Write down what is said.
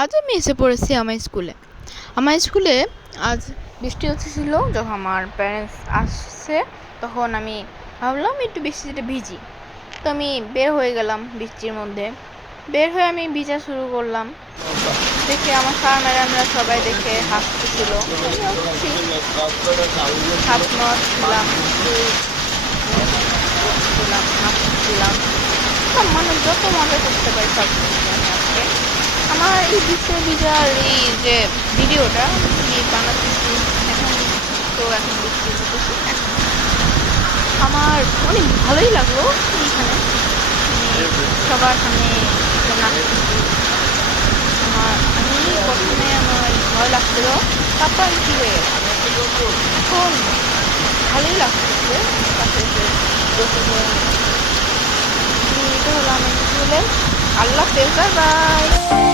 আজ আমি এসে পড়েছি আমার স্কুলে। আজ বৃষ্টি হচ্ছিল। যখন আমার প্যারেন্টস আসছে তখন আমি ভাবলাম একটু বৃষ্টিতে ভিজি। তো আমি বের হয়ে গেলাম বৃষ্টির মধ্যে। বের হয়ে আমি ভিজা শুরু করলাম। দেখে আমার স্যার ম্যাডামরা সবাই দেখে হাসতেছিল। হাফ নট ছিলাম, হাসতেছিলাম। মানুষ যত মজা করতে পারি সব করছি আমি আজকে। আমার এই বৃষ্টির ভিজার এই যে ভিডিওটা আমি বানাতেছি এখন। তো এখন বৃষ্টি হতেছি, আমার অনেক ভালোই লাগলো। এইখানে সবার সামনে নাচতেছি। আমি প্রথমে আমার ভয় লাগছিল, তারপর আমি ঠিক হয়ে গেলাম। এখন ভালোই লাগতেছে। এটা হলো আমার স্কুলে। আল্লাহ হাফেজ, বাই বাই।